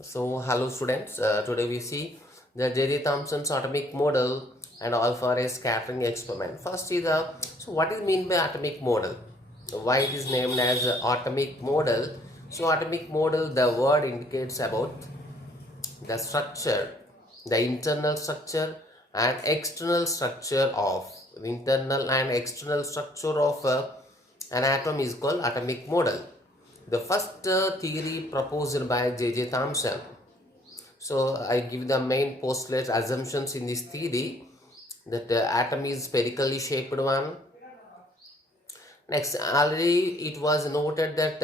So, hello students. Today we see the J.J Thomson's atomic model and all for a scattering experiment. First is so what is mean by atomic model? Why it is named as atomic model? So, atomic model, the word indicates about the structure, the internal structure and external structure of the internal and external structure of an atom is called atomic model. The first theory proposed by J.J Thomson. So I give the main postulate assumptions in this theory that the atom is spherically shaped one. Next, already it was noted that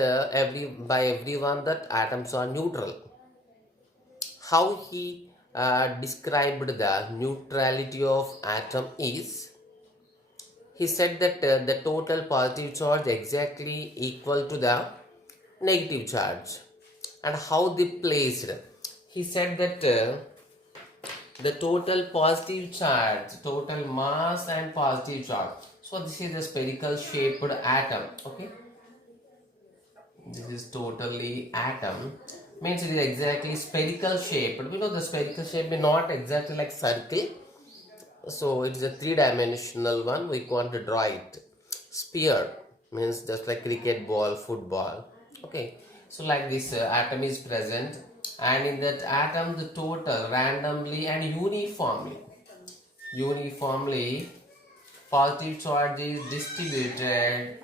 by everyone that atoms are neutral. How he described the neutrality of atom is, he said that the total positive charge exactly equal to the negative charge. And how they placed, he said that the total positive charge, total mass and positive charge. So this is the spherical shaped atom. Okay, this is totally atom, means it is exactly spherical shaped, because the spherical shape may not exactly like circle, so it is a three-dimensional one. We want to draw it. Sphere means just like cricket ball, football. Okay, so like this atom is present, and in that atom the total randomly and uniformly positive charge is distributed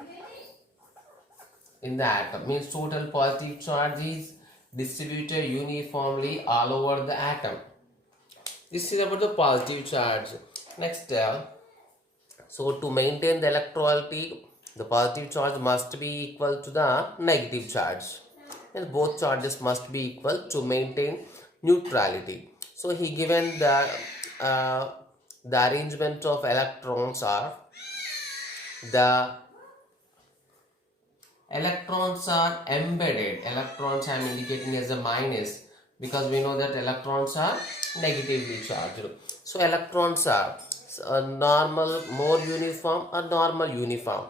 in the atom, means total positive charge is distributed uniformly all over the atom. This is about the positive charge. Next, so to maintain the electrolyty, the positive charge must be equal to the negative charge, and both charges must be equal to maintain neutrality. So he given uh, the arrangement of electrons are, the electrons are embedded. Electrons I am indicating as a minus, because we know that electrons are negatively charged. So electrons are normal, more uniform or normal uniform.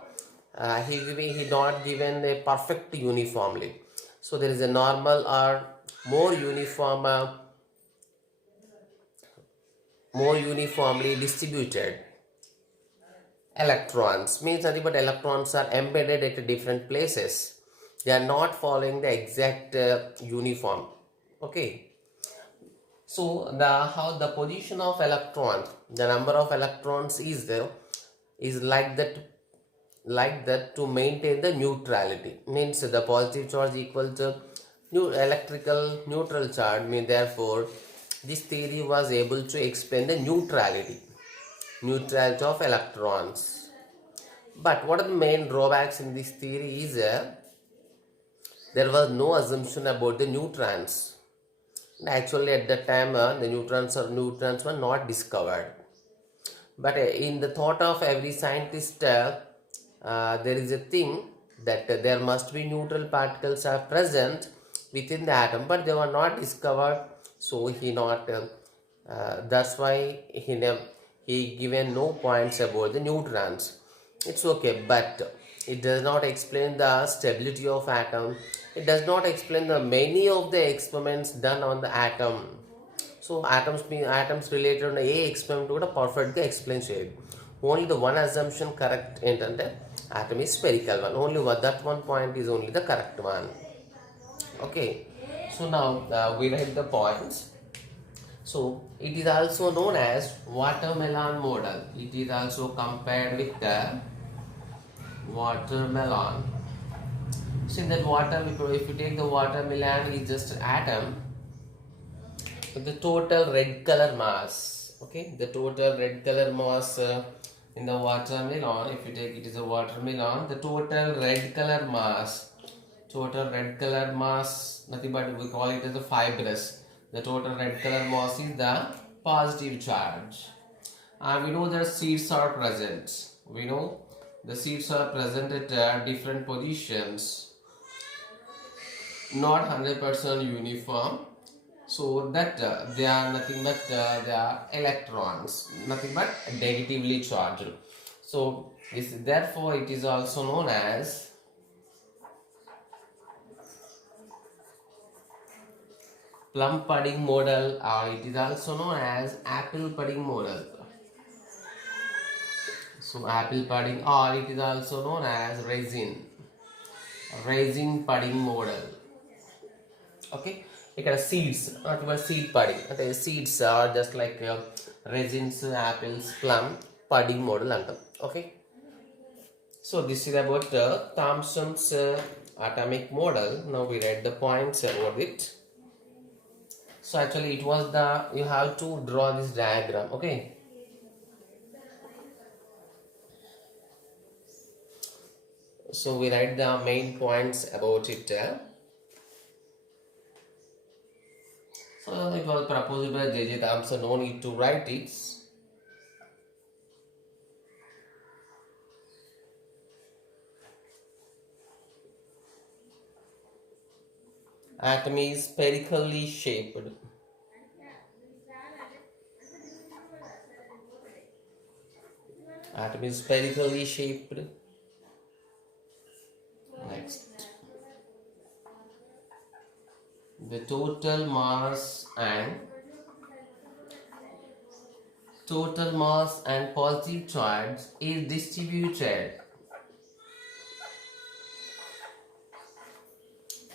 He not given a perfect uniformly. So there is a normal or more uniform, more uniformly distributed electrons, means nothing but electrons are embedded at different places. They are not following the exact uniform. Okay, so the how the position of electrons, the number of electrons is there, is like that to maintain the neutrality, means the positive charge equal to electrical neutral charge, mean therefore this theory was able to explain the neutrality of electrons. But what are the main drawbacks in this theory is there was no assumption about the neutrons. Actually, at that time, the neutrons were not discovered. But in the thought of every scientist, there is a thing that there must be neutral particles are present within the atom, but they were not discovered. So he not. That's why he given no points about the neutrons. It's okay, but it does not explain the stability of atom. It does not explain the many of the experiments done on the atom. So atoms related on a experiment కూడా పర్ఫెక్ట్గా explain చేయదు. Only the one assumption correct ఏంటంటే atom is spherical one. Only that one point is only the correct one. Okay, so now we write the points. So it is also known as watermelon model. It is also compared with the watermelon. So in that water, if you take the watermelon, is just an atom with the total red color mass. Okay, the total red color mass in the watermelon, if you take it is a watermelon, the total red color mass, nothing but we call it as the fibrous. The total red color mass is the positive charge. And we know that seeds are present. We know the seeds are present at different positions, not 100% uniform. So that they are nothing but they are electrons, nothing but negatively charged. So therefore it is also known as plum pudding model, or it is also known as apple pudding model. So apple pudding, or it is also known as resin pudding model. Okay, ఇక్కడ seeds అటువంటి seed pudding అంటే seeds are just like raisins apples plum pudding model అంటాం. Okay, so this is about Thomson's atomic model. Now we read the points about it. So actually it was you have to draw this diagram. Okay, so we write the main points about it. So it was proposed by J.J Thomson. No need to write it. Atom is spherically shaped. Atom is spherically shaped. Next, the total mass and positive charge is distributed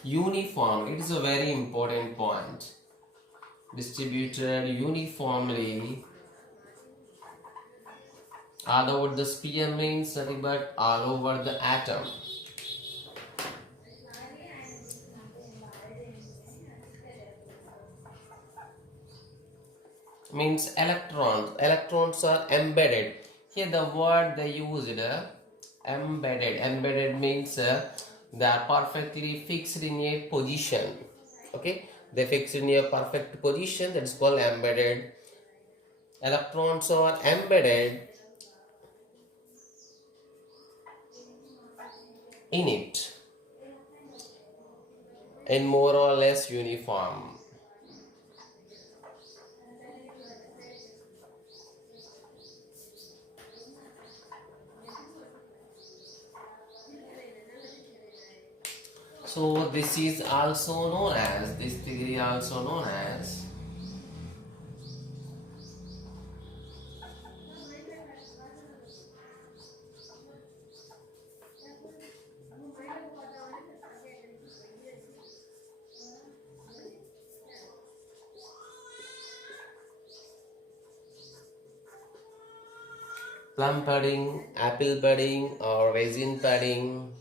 uniform. It is a very important point. Distributed uniformly all over the sphere means nothing but all over the atom. Means electrons are embedded. Here the word they used embedded means they are perfectly fixed in a position. Okay, they fixed in a perfect position, that is called embedded. Electrons are embedded in it in more or less uniform. So this is also known as, this theory also known as plum pudding, apple pudding, or resin pudding.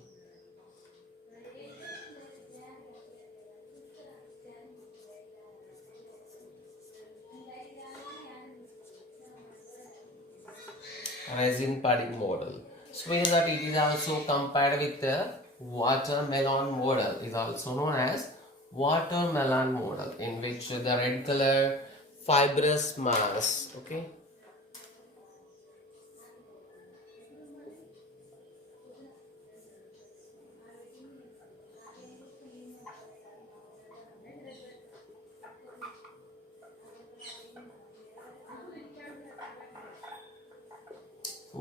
Resin pudding model. So means that it is also compared with the watermelon model. It is also known as watermelon model, in which the red color fibrous mass. Okay,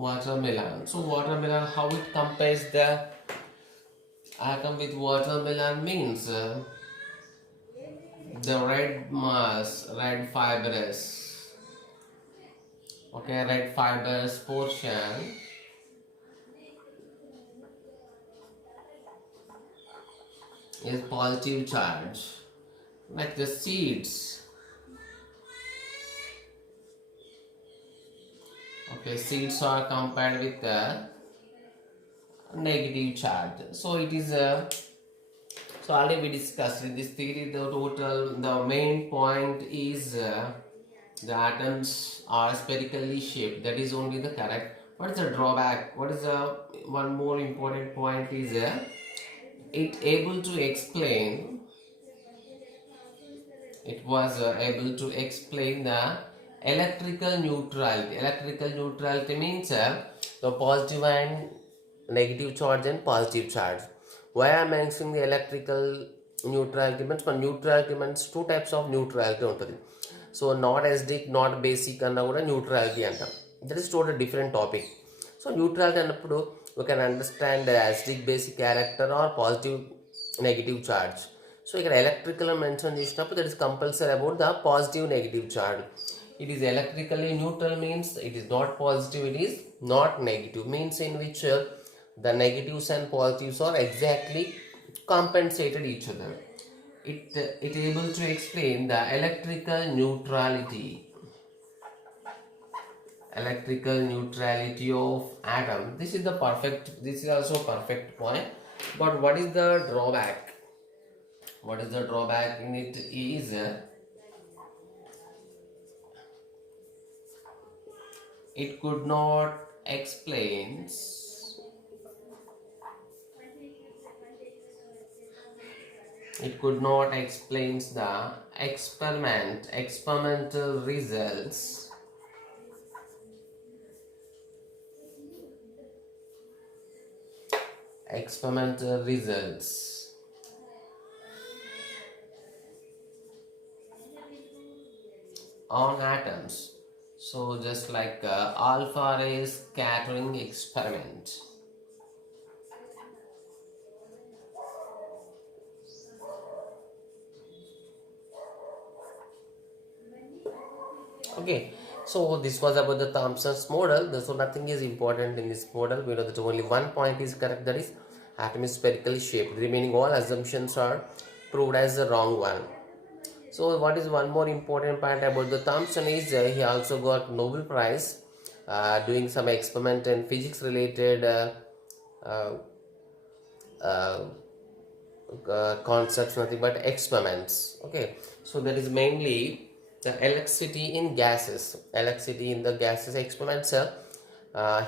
watermelon. So watermelon, how it compares the atom with watermelon means the red mass, red fibrous. Okay, red fibrous portion is positive charge, like the seeds. Okay, seeds are compared with the negative charge. So it is so already we discussed in this theory the main point is the atoms are spherically shaped. That is only the correct. What is the drawback? What is the one more important point is it was able to explain the electrical neutrality. Electrical neutrality means the positive and negative charge and positive charge. Why I am mentioning the electrical neutrality means neutrality means two types of neutrality ఉంటుంది. So not acidic, not basic అన్న కూడా neutrality అంటాం. That is totally different topic. So neutrality అన్నప్పుడు we can understand the acidic basic character or positive negative charge. So ఇక్కడ electrical mention చేసినప్పుడు that is compulsory about the positive negative charge. It is electrically neutral means it is not positive, it is not negative, means in which the negatives and positives are exactly compensated each other. It able to explain the electrical neutrality of atom. This is also a perfect point. But what is the drawback? What is the drawback in it is it could not explains the experimental results on atoms. So just like alpha ray scattering experiment. Okay, so this was about the Thomson's model. So nothing is important in this model. We know that only one point is correct, that is atom is spherically shaped. Remaining all assumptions are proved as the wrong one. So what is one more important point about the Thomson is he also got Nobel Prize doing some experiment in physics related concepts, nothing but experiments. Okay, so that is mainly the electricity in the gases experiments.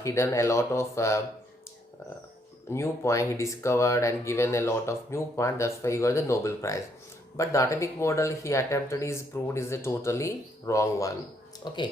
He done a lot of new point, he discovered and given a lot of new point, that's why he got the Nobel Prize. But the atomic model he attempted is proved is a totally wrong one. Okay.